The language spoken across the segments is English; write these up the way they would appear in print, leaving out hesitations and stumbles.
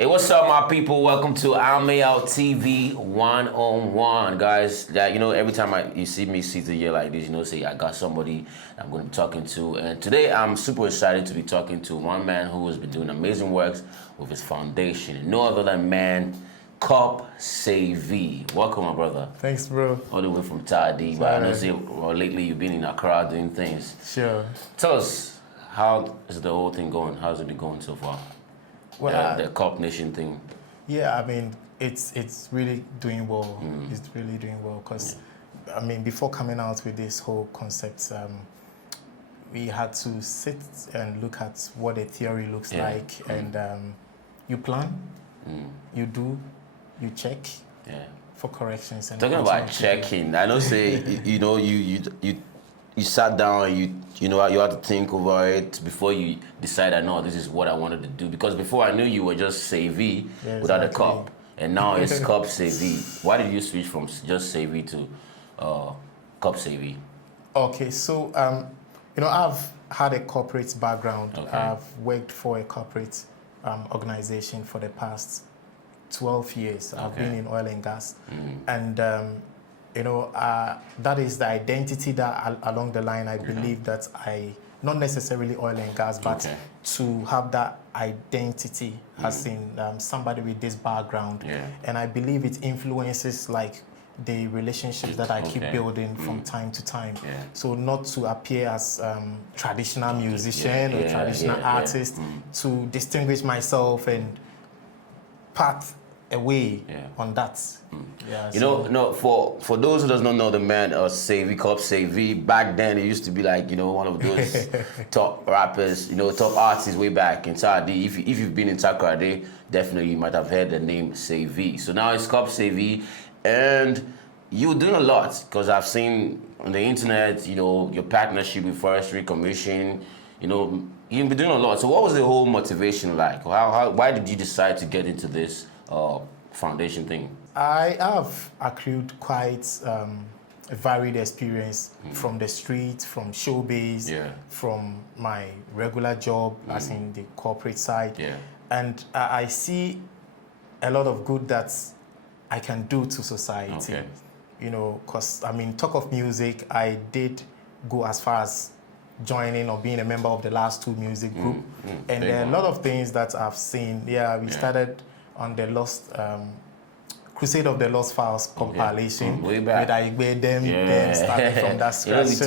Hey, what's up, my people? Welcome to Ameyaw TV one-on-one, guys. That every time you see me sit here like this, say I got somebody I'm going to be talking to. And today I'm super excited to be talking to one man who has been doing amazing works with his foundation. No other than Corp Sayvee. Welcome, my brother. Thanks, bro. All the way from Tadi, but I know lately you've been in Accra doing things. Sure. Tell us, how is the whole thing going? How's it been going so far? Well, the Corpsnation thing. Yeah, I mean, it's really doing well. It's really doing well because, I mean, before coming out with this whole concept, we had to sit and look at what a theory looks like, and you plan, you do, you check for corrections. And talking about checking, I know say you sat down and you had to think over it before you decided, no, this is what I wanted to do. Because before I knew you were just Sayvee without a Corp, and now it's Corp Sayvee. Why did you switch from just Sayvee to Corp Sayvee? Okay, so I've had a corporate background. Okay. I've worked for a corporate organization for the past 12 years. I've been in oil and gas, and that is the identity that along the line I believe that not necessarily oil and gas, but to have that identity as in somebody with this background. And I believe it influences like the relationships that I keep building from time to time. So not to appear as traditional musician or traditional artist, to distinguish myself and path away on that. For those who does not know the man Sayvee, Corp Sayvee, back then it used to be like one of those top rappers, top artists way back in Saudi. If you've been in Takoradi, definitely you might have heard the name Sayvee. So now it's Corp Sayvee, and you're doing a lot because I've seen on the internet, your partnership with Forestry Commission, you've been doing a lot. So what was the whole motivation like? Why did you decide to get into this foundation thing? I have accrued quite a varied experience from the street, from showbiz, from my regular job as in the corporate side. And I see a lot of good that I can do to society. Because, I mean, talk of music, I did go as far as joining or being a member of the Last Two music group. And there are a lot of things that I've seen. We started on the Crusade of the Lost Files compilation. Way back. With Aigbe them starting from that scratch.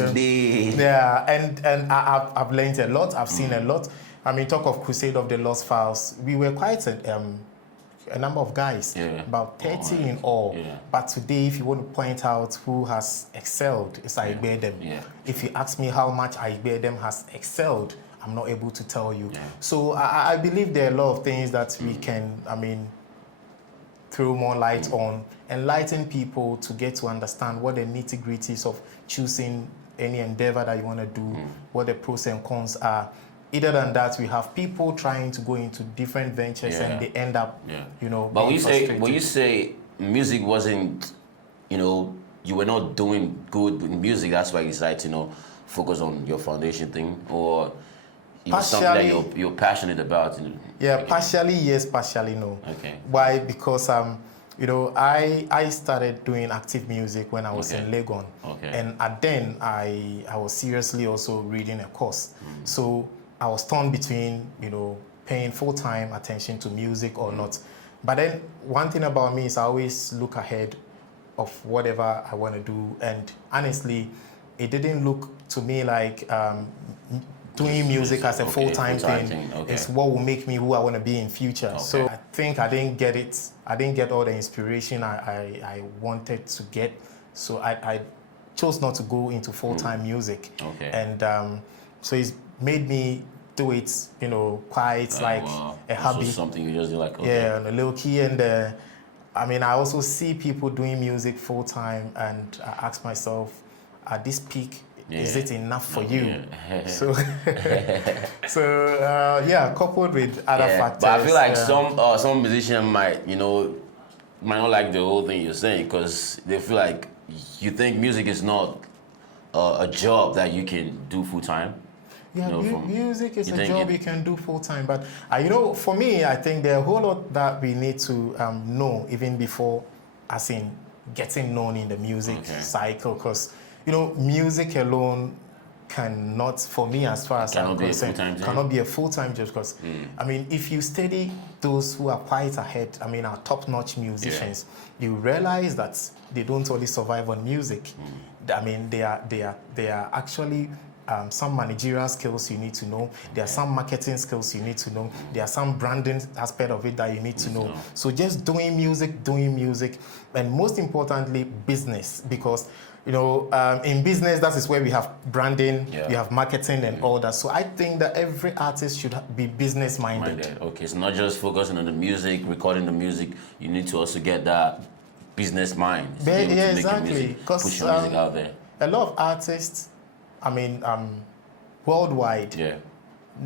And I've learned a lot. I've seen a lot. I mean, talk of Crusade of the Lost Files, we were quite a number of guys, about 30 in all. But today, if you want to point out who has excelled, it's Aigbe them. If you ask me how much Aigbe them has excelled, I'm not able to tell you. So I believe there are a lot of things that we can, throw more light on, enlighten people to get to understand what the nitty-gritties of choosing any endeavor that you want to do, what the pros and cons are. Other than that, we have people trying to go into different ventures and they end up, But when you say music wasn't, you were not doing good with music, that's why you decided to, focus on your foundation thing, or something that you're passionate about? Partially yes, partially no. Why? Because I started doing active music when I was in Legon, and then I was seriously also reading a course. So I was torn between paying full-time attention to music or not. But then one thing about me is I always look ahead of whatever I want to do, and honestly, it didn't look to me like doing music as a full-time thing is what will make me who I want to be in future. So I think I didn't get it. I didn't get all the inspiration I wanted to get. So I chose not to go into full-time music. And so it's made me do it, quite like a hobby. Something you just do like, on a low key. And I also see people doing music full-time, and I ask myself, at this peak, is it enough for you? So, coupled with other factors. But I feel like some musicians might not like the whole thing you're saying, because they feel like you think music is not a job that you can do full time. Yeah, You know, music is a job you can do full time. But you know, for me, I think there are a whole lot that we need to know even before, as in getting known in the music cycle. Because you know, music alone cannot, for me, as far as I'm concerned, cannot be a full-time job. Because I mean, if you study those who are quite ahead, I mean, our top-notch musicians, you realize that they don't only survive on music. I mean, they are actually some managerial skills you need to know. There are some marketing skills you need to know. There are some branding aspect of it that you need to know. So just doing music, and most importantly, business, because you know, in business, that is where we have branding, we have marketing and all that. So I think that every artist should be business-minded. Okay, so not just focusing on the music, recording the music, you need to also get that business mind. Exactly. Because push your music out there. A lot of artists, I mean, worldwide, a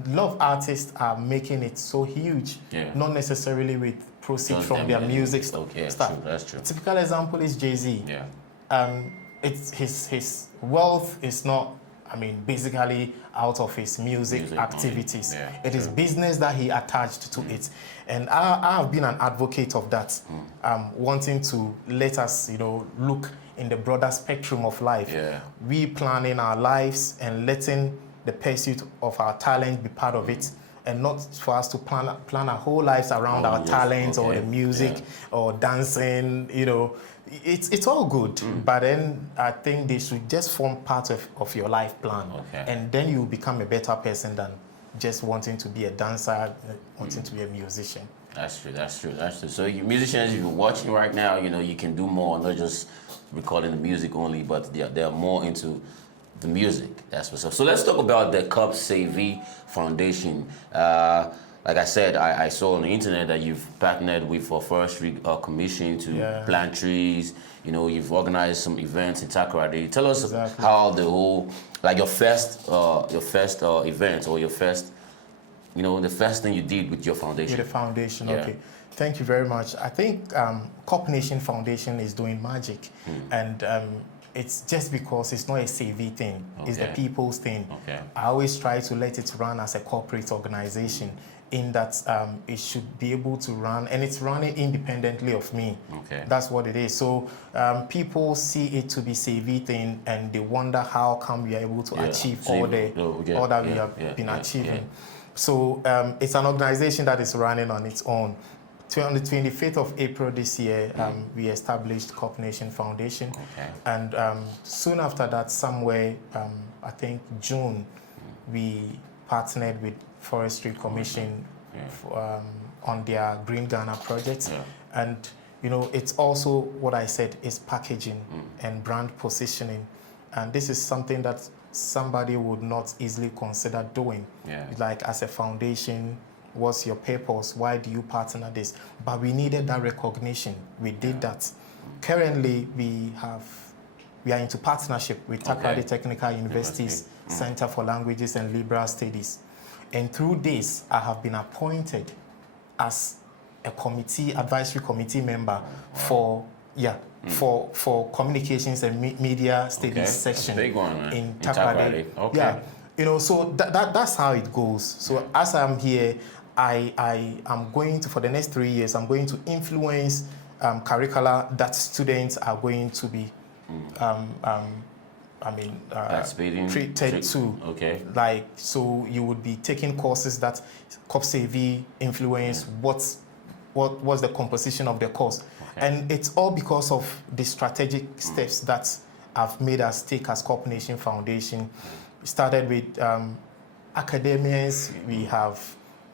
lot of artists are making it so huge, not necessarily with proceeds from their music stuff. That's true. A typical example is Jay-Z. It's his wealth is not, I mean, basically out of his music activities. It is business that he attached to it. And I have been an advocate of that, wanting to let us, you know, look in the broader spectrum of life. We planning our lives and letting the pursuit of our talent be part of it, and not for us to plan our whole lives around our talents or the music or dancing, you know. It's all good, but then I think they should just form part of your life plan, and then you become a better person than just wanting to be a dancer, wanting to be a musician. That's true. So you musicians, if you're watching right now, you know, you can do more, not just recording the music only, but they're more into the music. That's what's up. So let's talk about the Corp Sayvee Foundation. Like I said, I saw on the internet that you've partnered with a forestry commission to plant trees. You know, you've organized some events in Takoradi. Tell us how the whole, like your first event, or your first, you know, the first thing you did with your foundation. With the foundation, okay. Thank you very much. I think Corpsnation Foundation is doing magic, and it's just because it's not a Sayvee thing, it's the people's thing. I always try to let it run as a corporate organization, in that it should be able to run, and it's running independently of me. That's what it is. So people see it to be Sayvee thing, and they wonder how come we are able to achieve all that we have been achieving. So it's an organization that is running on its own. On the 25th of April this year, we established Corpsnation Foundation, and soon after that, somewhere, I think June, we partnered with Forestry Commission on their Green Ghana project. And you know, it's also what I said is packaging and brand positioning, and this is something that somebody would not easily consider doing. Like, as a foundation, what's your purpose? Why do you partner this? But we needed that recognition. We did that. Currently, we are into partnership with Takoradi Technical University's Center for Languages and Liberal Studies. And through this, I have been appointed as a advisory committee member for communications and media studies section in Takoradi. You know, so that's how it goes. So as I'm here, I am going to, for the next 3 years, I'm going to influence curricula that students are going to be treated to. Like, so you would be taking courses that Corp Sayvee influence, what's the composition of the course. And it's all because of the strategic steps that I've made us take as Corpsnation Foundation. We started with academians, we have,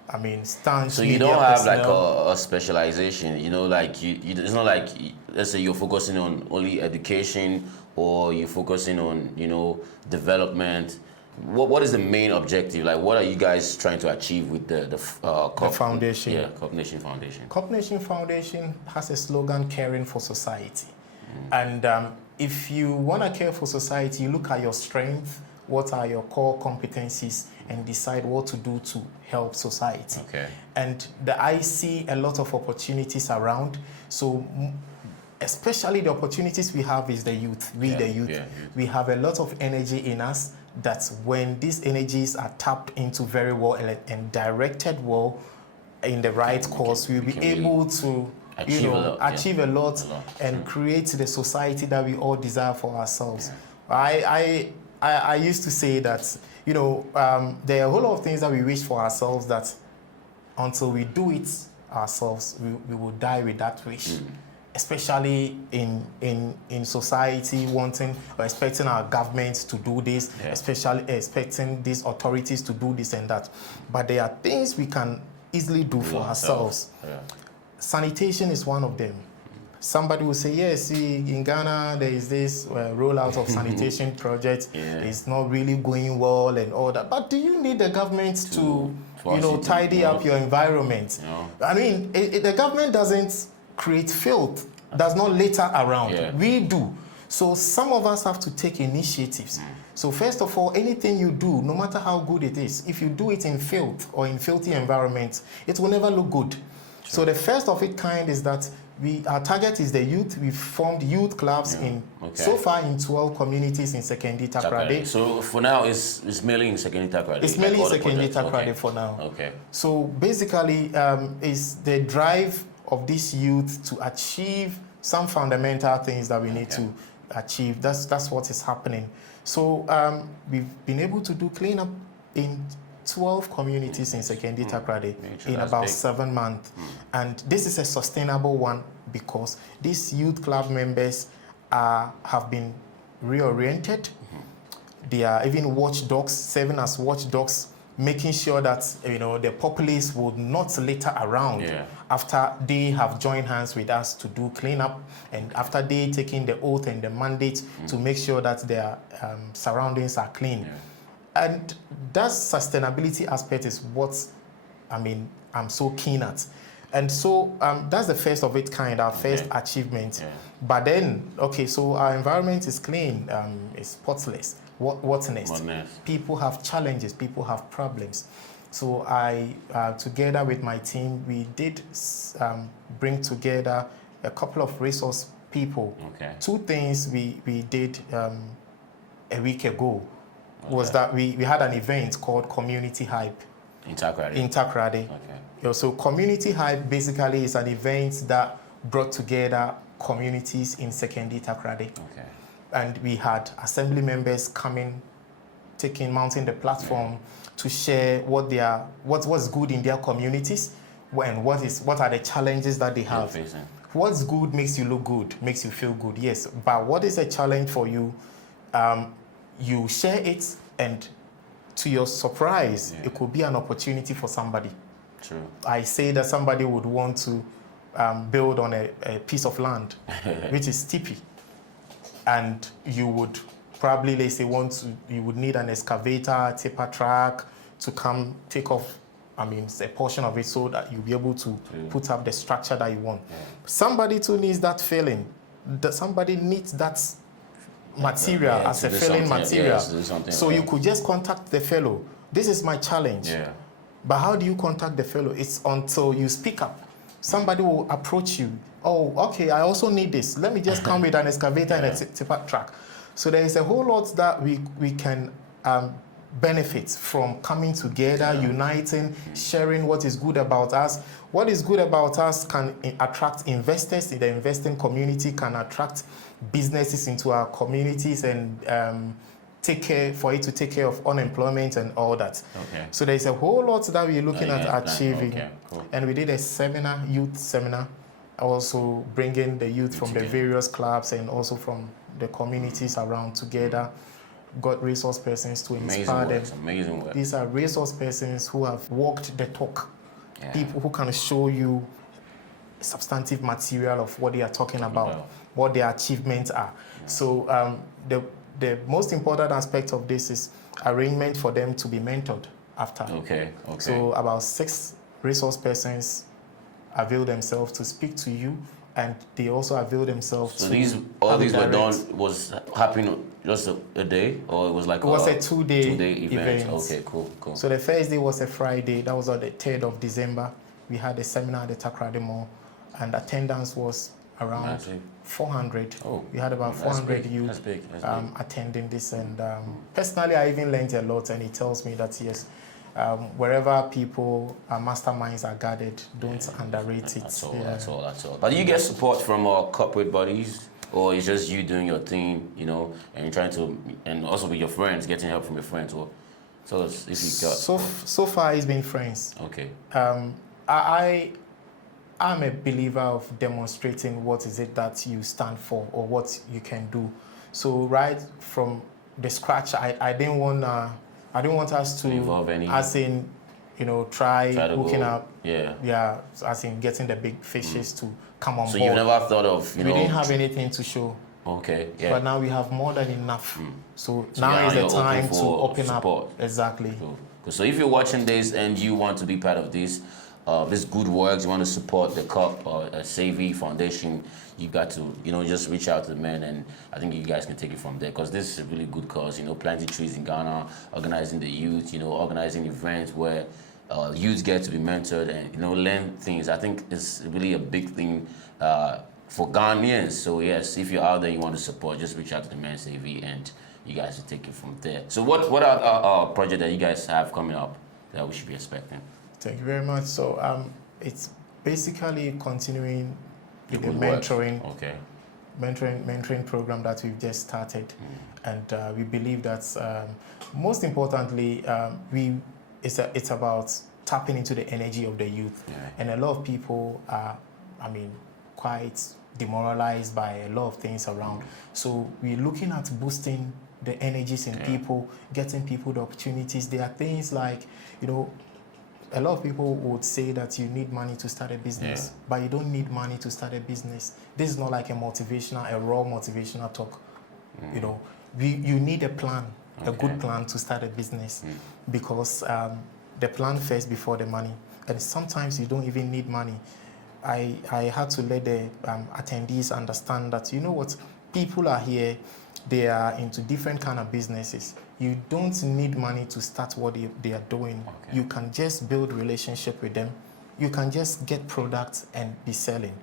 I mean, stands. So you don't have like a specialization, you know, like it's not like, let's say you're focusing on only education, or you're focusing on, you know, development. What is the main objective? Like, what are you guys trying to achieve with the foundation? Corpsnation Foundation. Corpsnation Foundation has a slogan, caring for society. And if you want to care for society, you look at your strength, what are your core competencies, and decide what to do to help society. And I see a lot of opportunities around. So especially the opportunities we have is the youth. The youth. We have a lot of energy in us that when these energies are tapped into very well and directed well in the right course, we'll be able to achieve a lot and create the society that we all desire for ourselves. I used to say that, there are a whole lot of things that we wish for ourselves that until we do it ourselves, we will die with that wish. Especially in society, wanting or expecting our governments to do this, especially expecting these authorities to do this and that. But there are things we can easily do for ourselves. Sanitation is one of them. Somebody will say, yes, see, in Ghana, there is this rollout of sanitation project. It's not really going well and all that. But do you need the government to tidy up your environment? I mean, the government doesn't create filth, does not litter around. We do. So some of us have to take initiatives. So first of all, anything you do, no matter how good it is, if you do it in filth or in filthy environments, it will never look good. So the first of its kind is that our target is the youth. We've formed youth clubs so far in 12 communities in Sekondi Takoradi. So for now, it's mainly in Sekondi Takoradi. It's mainly in Sekondi Takoradi for now. So basically, it's the drive of this youth to achieve some fundamental things that we need to achieve. That's what is happening. So we've been able to do cleanup in 12 communities in Sekondi Takoradi in about 7 months. And this is a sustainable one because these youth club members have been reoriented. They are even watchdogs, serving as watchdogs, making sure that the populace will not litter around after they have joined hands with us to do cleanup and after they taking the oath and the mandate to make sure that their surroundings are clean. And that sustainability aspect is what I'm so keen at. And so that's the first of its kind, our first achievement. But then, so our environment is clean, it's spotless. What's next? People have challenges, people have problems. So I, together with my team, we did bring together a couple of resource people. Two things we did a week ago was that we had an event called Community Hype in Takoradi. In Takoradi. So Community Hype basically is an event that brought together communities in Sekondi Takoradi. And we had assembly members coming, mounting the platform to share what's good in their communities and what are the challenges that they have. What's good makes you look good, makes you feel good, yes. But what is a challenge for you? You share it, and to your surprise, it could be an opportunity for somebody. I say that somebody would want to build on a piece of land, which is steepy. And you would probably, let's say, you would need an excavator, tipper truck to come take off, a portion of it so that you'll be able to put up the structure that you want. Somebody too needs that filling. Somebody needs that material as a filling material. So you could just contact the fellow. This is my challenge. But how do you contact the fellow? It's until you speak up. Somebody will approach you. Oh, okay, I also need this. Let me just come with an excavator and a tipper truck. So there is a whole lot that we can benefit from coming together, uniting, sharing what is good about us. What is good about us can attract investors in the investing community, can attract businesses into our communities and take care of unemployment and all that. So there's a whole lot that we're looking at achieving. And we did a youth seminar, also bringing the youth from the various clubs and also from the communities around together. Got resource persons to inspire them. Amazing work. These are resource persons who have walked the talk. People who can show you substantive material of what they are talking about, what their achievements are. So the most important aspect of this is arrangement for them to be mentored after. So about 6 resource persons avail themselves to speak to you, and they also avail themselves to all these were done was happening just a day, or it was like it was a 2-day event. Okay, cool. So the first day was a Friday. That was on the 3rd of December. We had a seminar at the Takoradi Mall, and attendance was around Massive. 400. Oh, We had about that's 400 big. youth That's big. That's big. attending this, and personally, I even learned a lot. And he tells me that yes, wherever people, masterminds are gathered, don't underrate it. That's all. That's all. That's all. But do you get support from corporate bodies, or it's just you doing your thing, you know, and you're trying to, and also with your friends, getting help from your friends, or so if you got. So far, it's been friends. Okay. I'm a believer of demonstrating what is it that you stand for or what you can do. So right from the scratch, I didn't want us to involve any, as in, you know, try hooking go, up. Yeah. As in getting the big fishes to come on board. So you never thought of, we didn't have anything to show. Okay. Yeah. But now we have more than enough. So So now is the you're time open to for open support. up. Exactly. Cool. So if you're watching this and you want to be part of this good works, you want to support the Corp Sayvee Foundation, you got to, you know, just reach out to the men, and I think you guys can take it from there, because this is a really good cause, you know, planting trees in Ghana, organizing the youth, you know, organizing events where youths get to be mentored and, you know, learn things. I think it's really a big thing for Ghanaians. So yes, if you're out there, you want to support, just reach out to the man Sayvee, and you guys will take it from there. So what are projects that you guys have coming up that we should be expecting? Thank you very much. So it's basically continuing with the mentoring program that we've just started, and we believe that most importantly, it's about tapping into the energy of the youth, and a lot of people are, quite demoralized by a lot of things around. So we're looking at boosting the energies in people, getting people the opportunities. There are things like, you know, a lot of people would say that you need money to start a business, but you don't need money to start a business. This is not like a raw motivational talk. You know, you need a plan, a good plan to start a business, because the plan first before the money. And sometimes you don't even need money. I had to let the attendees understand that, you know what, people are here, they are into different kind of businesses. You don't need money to start what they are doing. You can just build relationship with them. You can just get products and be selling.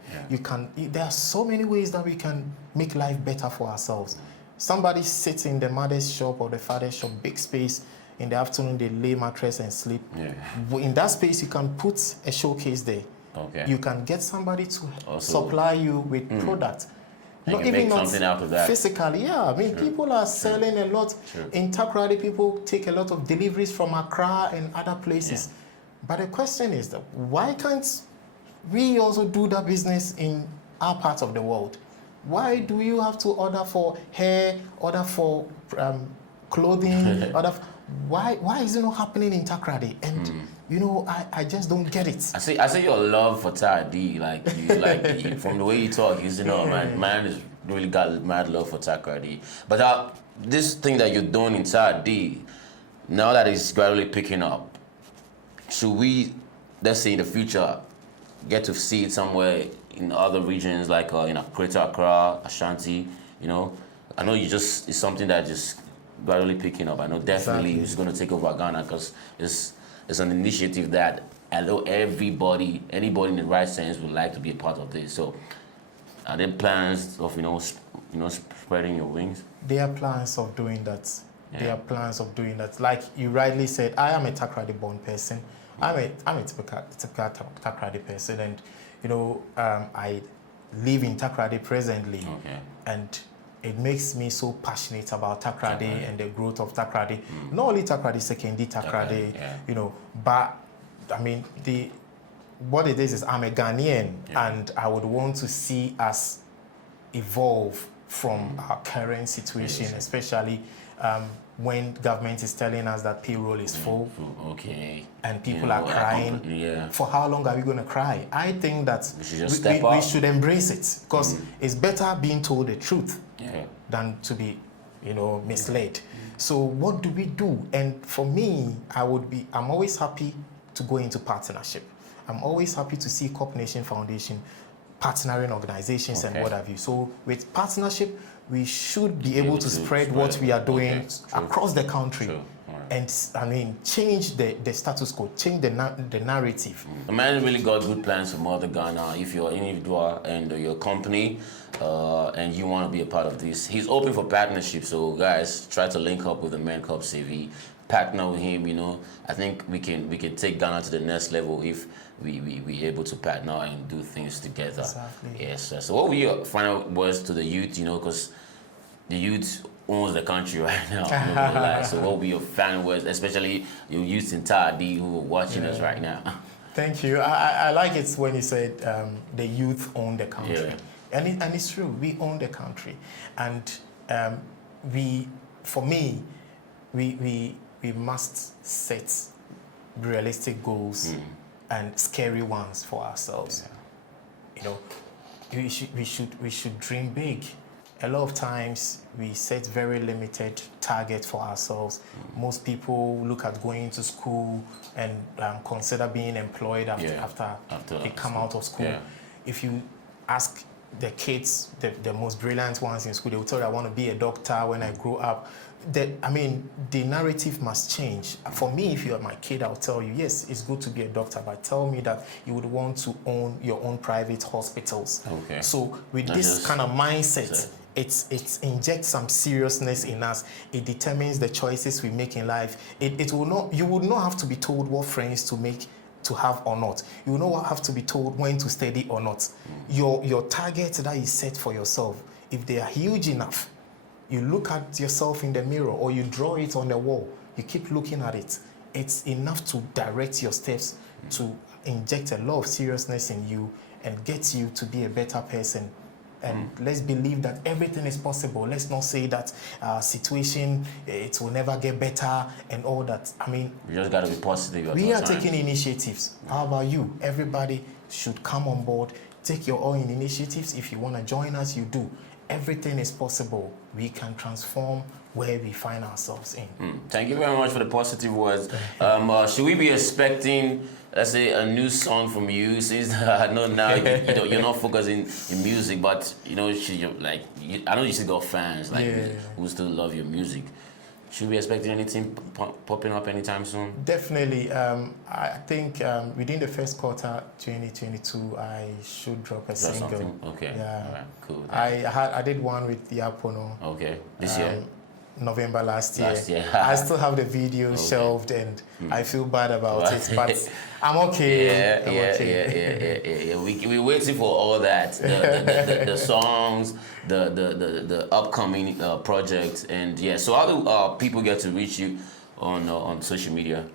There are so many ways that we can make life better for ourselves. Somebody sits in the mother's shop or the father's shop, big space. In the afternoon, they lay mattress and sleep. In that space, you can put a showcase there. You can get somebody to supply you with products. Not even make something out of that. Physically, people are selling a lot. In Takoradi, people take a lot of deliveries from Accra and other places. But the question is that why can't we also do that business in our part of the world? Why do you have to order for hair, order for clothing, why is it not happening in Takoradi? And you know, I just don't get it. I see your love for Takoradi, like from the way you talk, you know, man is really got mad love for Takoradi. But this thing that you're doing in Takoradi, now that it's gradually picking up, should we, let's say in the future, get to see it somewhere in other regions like in Greater Accra, Ashanti? You know, I know it's something that just gradually picking up. I know definitely it's going to take over Ghana, because it's an initiative that I know anybody in the right sense would like to be a part of this. So are there plans of spreading your wings? There are plans of doing that. There are plans of doing that. Like you rightly said, I am a Takoradi born person. I'm a typical Takoradi person, and you know, I live in Takoradi presently, and it makes me so passionate about Takoradi and the growth of Takoradi. Not only Takoradi, Sekendi Takoradi, you know, but I mean, what it is I'm a Ghanaian, and I would want to see us evolve from our current situation, especially when government is telling us that payroll is full, and people are crying. For how long are we going to cry? I think that we should embrace it, because it's better being told the truth than to be, you know, misled. So what do we do? And for me, I'm always happy to go into partnership. I'm always happy to see Corpsnation Foundation partnering organizations and what have you. So with partnership, we should be able to spread what we are doing across the country. and I mean, change the status quo, change the narrative. The man really got good plans for Mother Ghana. If you're an individual and your company and you want to be a part of this, he's open for partnership. So guys, try to link up with the man Corp Sayvee, partner with him. You know, I think we can take Ghana to the next level if we able to partner and do things together. Exactly. Yes. So what were your final words to the youth? You know, because the youth owns the country right now. I'm not gonna lie. So what will be your final words, especially your youth in Tadi who are watching us right now? Thank you. I like it when you said the youth own the country. Yeah. And it's true, we own the country. And for me, we must set realistic goals and scary ones for ourselves. Yeah. You know, we should dream big. A lot of times we set very limited targets for ourselves. Most people look at going to school and consider being employed after they come out of school. Yeah. If you ask the kids, the most brilliant ones in school, they will tell you, I want to be a doctor when I grow up. The narrative must change. For me, if you're my kid, I'll tell you, yes, it's good to be a doctor, but tell me that you would want to own your own private hospitals. Okay. So with this kind of mindset, it injects some seriousness in us. It determines the choices we make in life. You would not have to be told what friends to have or not. You will not have to be told when to study or not. Your targets that you set for yourself, if they are huge enough, you look at yourself in the mirror or you draw it on the wall, you keep looking at it. It's enough to direct your steps, to inject a lot of seriousness in you and get you to be a better person. And let's believe that everything is possible. Let's not say that situation, it will never get better and all that. I mean, we just got to be positive. We are taking initiatives. How about you? Everybody should come on board, take your own initiatives. If you want to join us, you do. Everything is possible. We can transform where we find ourselves in. Thank you very much for the positive words. Should we be expecting, let's say, a new song from you? Since I know now you're not focusing in music, but you know, I know you still got fans who still love your music. Should we be expecting anything popping up anytime soon? Definitely. I think within the first quarter 2022, I should drop a single. Something? Okay. Yeah. All right. Cool. I did one with Yapono. Okay. This year. November last year. I still have the video shelved and I feel bad about it, but I'm okay. Yeah. We're waiting for all that. The songs, the upcoming projects, and so how do people get to reach you on social media?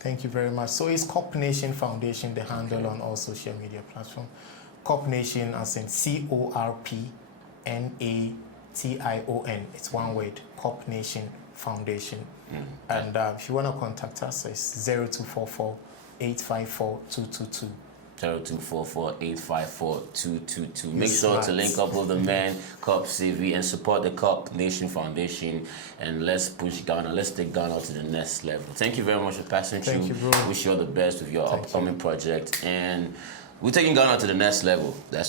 Thank you very much. So it's Corpsnation Foundation, the handle on all social media platforms. Corpsnation as in CORPNATION. It's one word, Corpsnation Foundation. And if you want to contact us, it's 0244 854 222. 0244-854-222. Make sure to link up with the man, Corp Sayvee, and support the Corpsnation Foundation. And let's push Ghana. Let's take Ghana to the next level. Thank you very much for passing through. Thank you, bro. Wish you all the best with your upcoming project. And we're taking Ghana to the next level. That's